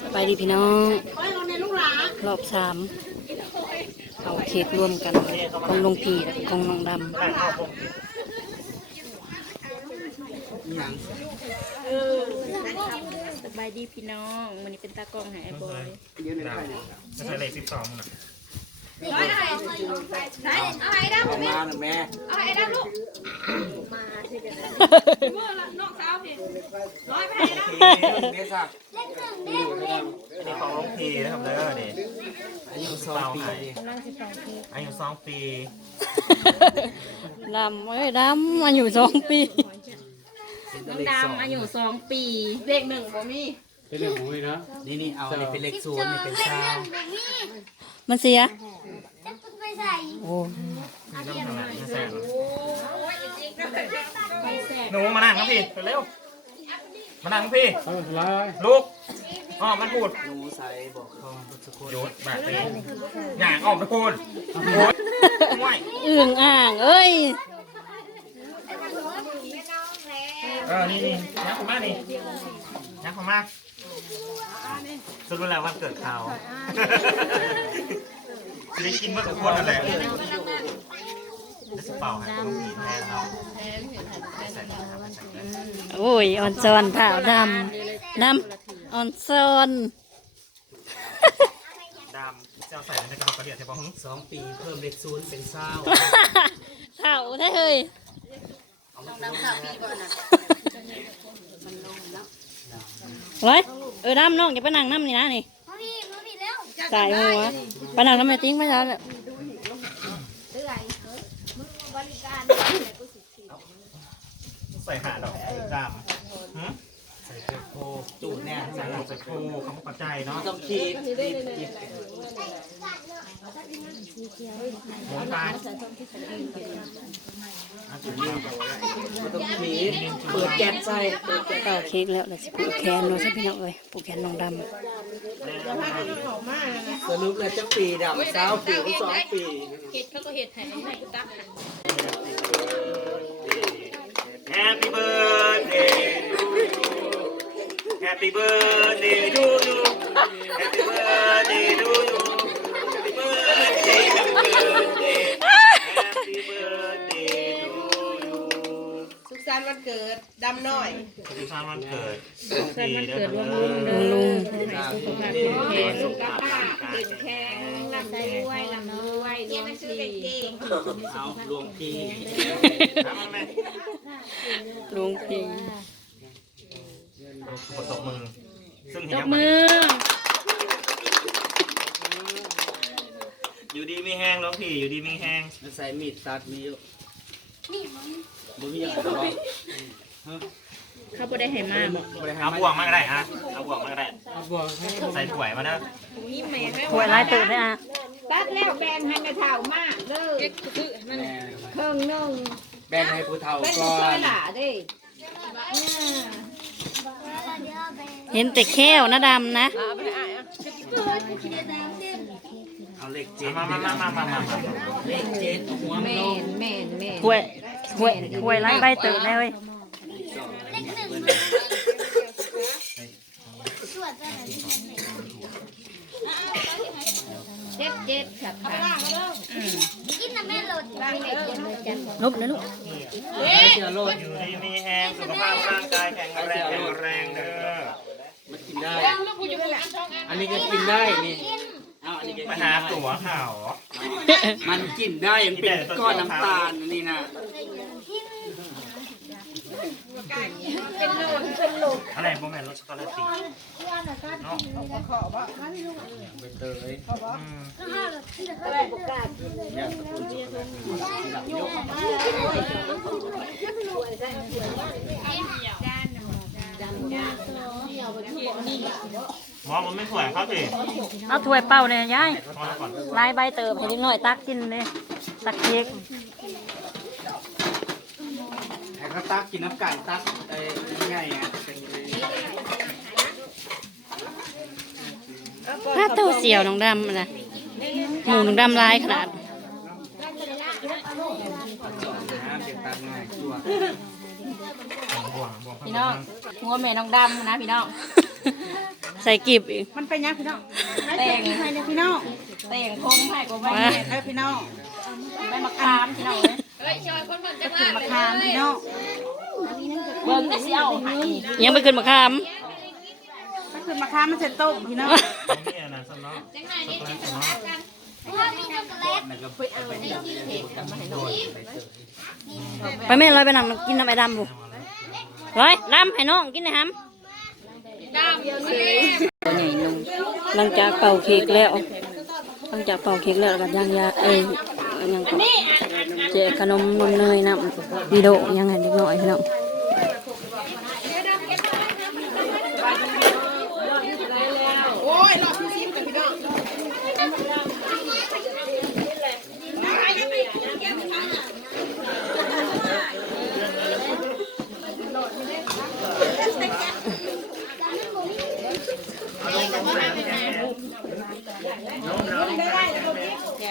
สบายดีพี่น้องรอบสามเอาเค้กร่วมกันกองลงพีและกองน้องดำสบายดีพี่น้องวันนี้เป็นตากล้องหายบอยจะใส่เลขสิบสองนะ ร้อยอะไรไหนเอาไอ้ดำเอามาหน่อยแม่เอาไอ้ดำลูกมาที่จะได้เมื่อละนอกสาวพี่ร้อยไปไหนดำเมสักอันนี้ของลงพีนะครับเด้อนี่อายุสองปีนี่อายุสองปีดำเอ้ยดำอายุสองปี น้องดำอายุสองปี เลขหนึ่งผม มีนี่นี่เอานี่เป็นเลขศูนย์นี่เป็นเช้ามันเสีย ไปใส่โอ้น้ำขนาดนี้แสนหนูมานั่งครับพี่เร็วมานั่งครับพี่ลูกอ๋อมันพูดหนูใส่บอกเขาทุกคนหยุดแบบนี้หยางออกไปพูดโอ้ยห่วยอึ่งอ่างเอ้ยเออนี่นี่ยักษ์ผมมานี่ยักษ์ผมมา สรุปแล้ววันเกิดเขาจะได้กินเมื่อทุกคนนั่นแหละจะสเป่าให้ลงพีแทนเราใส่ครับใส่เลยโอ้ยออนซอนผ่าวดำดำออนซอนดำเจ้าใส่ในกระเพาะกระเดียดใช่ปะหึสองปีเพิ่มเลขศูนย์เป็นเช้าเท่าได้เฮ้ยร้อย เออดำน้องอย่าไปนั่งน้ำนี่นะนี่มาพี่มาพี่เร็วสายหัวไปนั่งน้ำไม่ติ้งไม่ใช่แล้วเรื่อยมึงบริการใส่หาดอกดำหึใส่เกลือ โคจูดแน่ใส่ใส่หาดใส่โคคำปัจจัยเนาะต้องคิดคิดคิดหมุนไปอะจุดนี้ต้องคิดเปิดแก๊สใส่เปิดแก๊สเป่าเค้กแล้วเดี๋ยสิปลูกแขนเนาะใช่พี่น้องเอ้ยปลูกแขนน้องดสรุปแล้วจะปีดำเช้าปีสองปีเห็ดเขาก็เห็ดให้ให้กูตักแฮ แฮปปี้เบิร์ดเดย์ทูยูแฮปปี้เบิร์ดเดย์ทูยูแฮปปี้เบิร์ดเดย์แฮปปี้เบิร์ดเดย์แฮปปี้เบิร์ดเดย์ทูยูสุขสันต์วันเกิดดำหน่อย สุขสันต์วันเกิดสุขสันต์วันเกิดลุงำลุงลุงสุขภาพเป็นแข็งลำด้วยลำด้วยเรียนหนังสือเก่งเอาลวงพี่น้ำมันไหมลุงพี กดตบมือ ซึ่งยเห็นกยังมือ อยู่ดีมีแห้งแล้วพี่อยู่ดีมีแห้งมันใส่มีดตัดมีอยู่นี่มันบ่มีอะไรหรอกเขาบ่ได้ให้มากเอาบ่วงมาก็ได้อะเอาบ่วงมาก็ได้เอาบ่วงให้ใส่ถ้วยมาเด้อๆนี่แม่แม่ถวยลายตื่นได้อะตัดแล้วแบ่งให้แม่เฒ่ามากเด้อแม่เครื่องนึ่งแบ่งให้ผู้เฒ่าเป็นก่อช่วยนหล่าเด้เดี๋ยวไป เห็นแต่แค้วนะดำนะเอาไปอะเปิดเดี๋ยวแดงเด่นเอาเลขเจ็ดมามามามามามามาเลขเจ็ดหัวแม่โลนแม่นแม่นถวยถวยถวยลายใบตื่นได้เว้ยเลขหนึ่งสวดไปไหนเจ็ดเจ็ดครับค่ะกินน้ำแม่หลดบ้างเลยจันลบนะลูกไม่เชื่อโลดอยู่ดีมีแห้งสุขภาพร่างกายแข็งแรงแข็งแรงเด้อมัน กินได้ อันนี้ก็กินได้นี่เอาอันนี้ก็มากินหาได้ตั๋วข่าวมันกินได้มันเป็นก้อนน้ำตาลนี่นะอะไรโมแมนรสช็อกโกแลตตีเนาะใบเตยอืมเนี่ย ตระกูลช็อกโกแลตหลับยกหมอมันไม่สวยครับพี่เอาถวยเป่าเนี่ยยายพอแล้วก่อนลายใบเติบให้เล็กน้อยตักกินเลยตักเค้กให้เขาตักกินน้ำกันตักเอ้ง่ายอะเป็นไงถ้าเต้าเสี่ยวน้องดำนะหมูน้องดำลายขนาด พี่น้องหัวแม่น้องดำนะพี่น้อง ใส่กีบอีก มันเป็นยังพี่น้องแต่งให้เนี่ยพี่น้องแต่งทงให้กูไปมาให้พี่น้องไปมาคามพี่น้องเอ้ยขึ้นมาคามพี่น้องเบิ่งได้สิเอาให้ยังไม่ขึ้นมาคามถ้าขึ้นมาคามมันจะต้มพี่น้องเนี่ยนะสำนักไปแม่ลอยไปนำกินน้ำไอ้ดำบุ ลอยลำให้น้องกินนะฮัมตัวใหญ่นุ่มหลังจากเป่าเค้กแล้วหลังจากเป่าเค้กแล้วก็ย่างยาเอ้ยยังก็เจขนมนมเนยน้ำดีโดยังไงเด็กน้อยพี่น้อง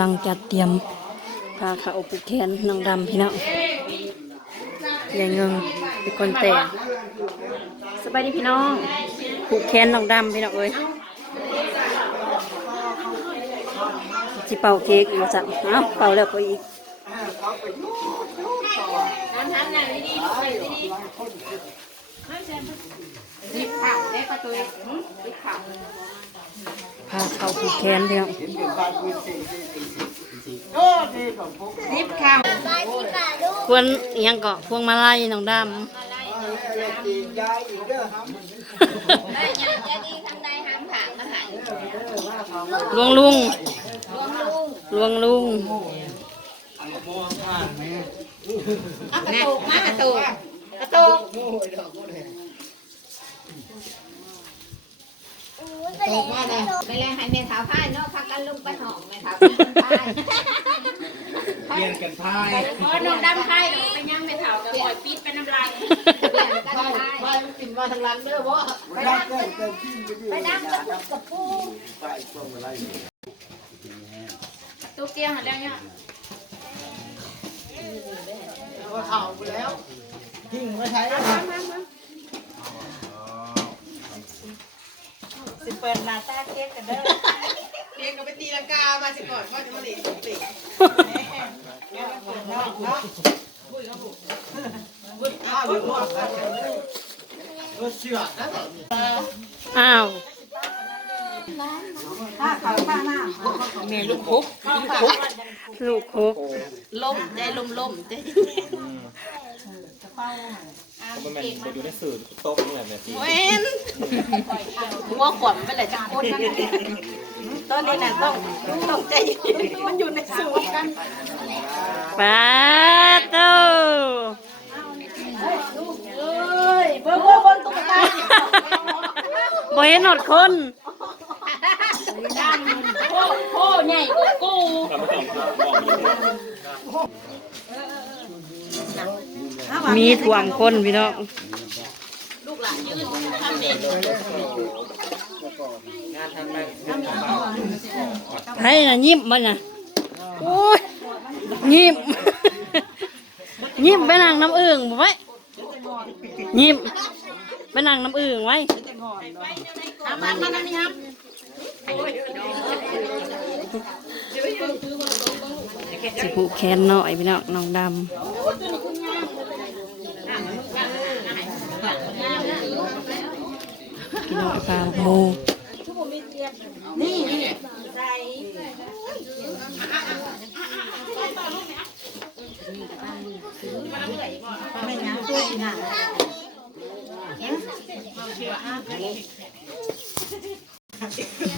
ลังจัดเตรียมพาเขาปุกแขนน้องดำพี่น้องยายเงิงเป็นคนแต่งสบายดีพี่น้องผูกแขนน้องดำพี่น้องเอ้ยจิเป่าเค้กอีกสักเอ้าเป่าแล้วก็อีกรีบข่าวได้ประตูรีบข่าว พาเขาผูกแขนพี่น้องรีบข่าวควรอิหยังเกาะพวงมาลัยน้องดได้ยังจะดีทางใดห้ามผ่านมาหายำลวงลุงรวมลุงลวงลุงเอากระตุกมากระตุกกระตุก ลยไปเลยให้แม่สาวพายเนาะพักกันลุงไปหอมแม่สาวพายเรียนกันพายพอน้องดำไข่ไปย่างไม่เท่ากับปล่อยปิดไปน้ำลายไปกินมาทางหลังเด้อบ่ไปนั่งไปนั่งกับกับปูตุ๊กเตี้ยหันแล้วเนี่ยสิ เปิดหน้าตาเค้กกันเด้อเรียนก็ไปตีลังกามาสิก่อนว่าจะมาเรียนสติอ้าวข้าเขาข้าหน้าแม่ลูกคุกคุกลูกคุกล่มได้ลมล่ม ได้มันมันอยู่ในสื่อโต๊ะนี่แหละแบบนี้เว้นหัวขวมไปเลยจะโคตรนั่นตอนนี้น่ะต้องต้องใจเย็นมันอยู่ในสูตรกันปาโตเอ้ยเบิ่งเบิ่งเบิ่งตุ๊กตาบ่เห็นหนดคนโอ้โหใหญ่กว่ากูเราไม่ต้องบอก มีถ่วมคนพี่น้องลูกหลานยืนทำเด็กงานทางไหนให้น่ะยิ้มบ่น่ะโอ้ยยิ้มยิ้มไปนั่งน้ำอึ่งบ่ไว้ยิ้มไปนั่งน้ำอึ่งไว้ทำมันมันนี่ครับสิผูกแขนหน่อยพี่น้องน้องดำ พี่น้องปลาโมนี่ใส่ไม่ยังตัวอีน่ะ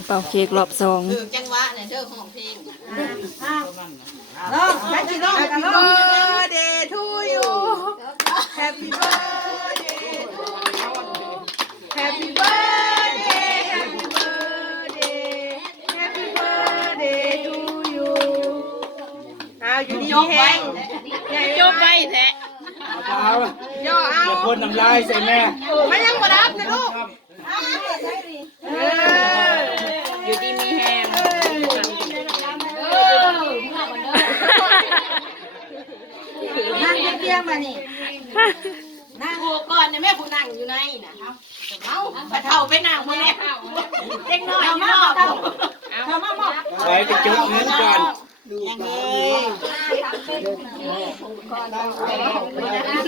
เป่าเค้กรอบสองคือจังหวะเนี่ยเธอของเพลงร้องแค่จีร้องร้อง birthday to you Happy birthday to you Happy birthday จบไว้จบไว้แท้เอาอย่าพ่นน้ำลายใส่แม่ไม่ยังบ่รับนะลูกอยู่ดีมีแฮมนั่งเตียงมานี่นั่งโอ้ก่อนเนี่ยแม่ผู้นั่งอยู่ในน่ะเอาไปเท่าไปนั่งมื้อนี้เด็กน้อยมาเท่าเอามาหมดไว้ไปจุดเงินก่อน ยังเอ้ย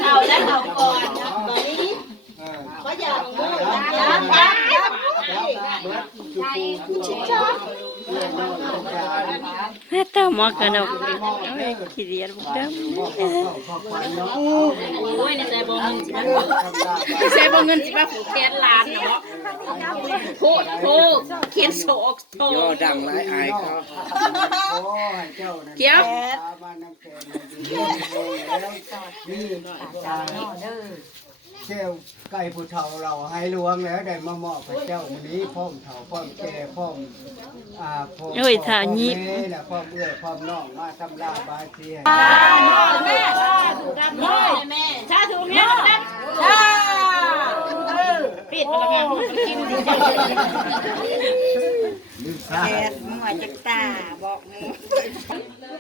เอาแล้วเอาก่อนนะตอนนี้ก็อย่าพูดนะอย่าอย่าแม่เต้าหมอกระดกขี้เดียดบุกดำโอ้ยในใจบ่เงินสิมา ในใจบ่เงินสิมาผูกแขนล้านเนาะโคตรโคตรเขียนโศกโตย่อดังหลายอายเขาเกี่ยวบ้านน้ำแข็งนี่ เจ้าไก่ผู้เฒ่าเราให้หลวงแล้วได้มามอบพระเจ้ามื้อนี้พร้อมเฒ่าพร้อมแก่พร้อมอ่าพร้อมโอ้ยถ่ายิบแม่น่ะพร้อมเอื้อพร้อมน้องมาทำลาบาเทียแม่แม่แม่ชาถูกเนี่ยนะชาปิดพลังงานกินแก่หมอจักตาบอกมึงแล้วมัน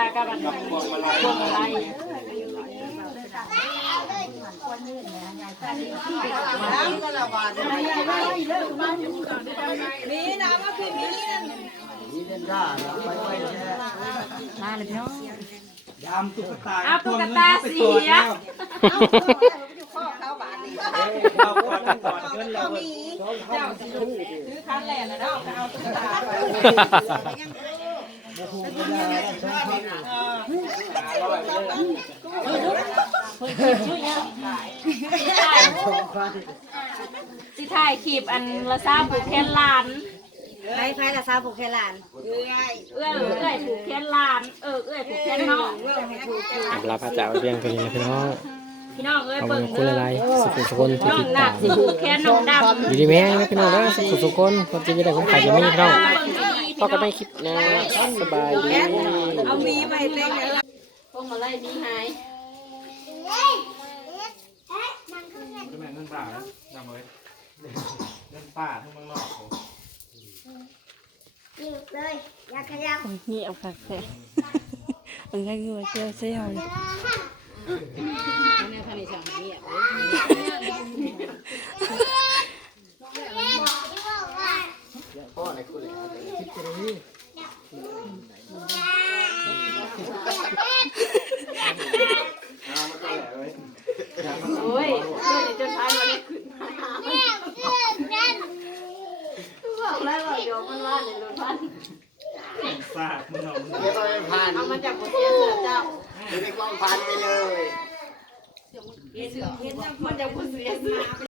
ากับมันพวงมาลัยนี่เดินได้แล้วไปไปแค่มาเลยพี่น้องยามตุ๊กตาเอาตุ๊กตาเสีย เราก่อนก่อนเงินเราสิถ่ายคลิปอันละซาผูกแขนลานไปไปละซาผูกแค่ลานเอื้อยเอื้อยผูกแขนลานเออเอื้อยผูกแขนน้องลาพระเจ้าเพียงเท่านี้พี่น้อง พี่น้องเอ้ยขอบเบิ่งคุณเด้อหลายๆสุขสุขคนที่น้องติดหนัตากมสิผูกแขนน้องดำอยู่ดีแม่นะพี่น้องนะสุขสุขคนความจริงจะได้ของขายจะมีพี่น้องพอกันไม่คลิปนะสบายดี เอามีไปเต้นเลยพวกมาไล่มีหายแม่เงินป่าแล้วจำไว้เงินป่าทั้งเมืองนอกผมนี่เอาผักแท้มันก็คือว่าเจ้าเสียว เลยเนี่ยพันธุ์สามเนี่ยโอ้ยเพื่อนจนท้ายมันได้ขึ้นมาบอกแล้วว่าโยมมันว่าในรถพันฝากมึงเอาเดี๋ยวไปผ่านเอามาจากบนเตียงเสือเจ้า อยู่ในกองพันไปเลย มันจากบนเสียงเสือ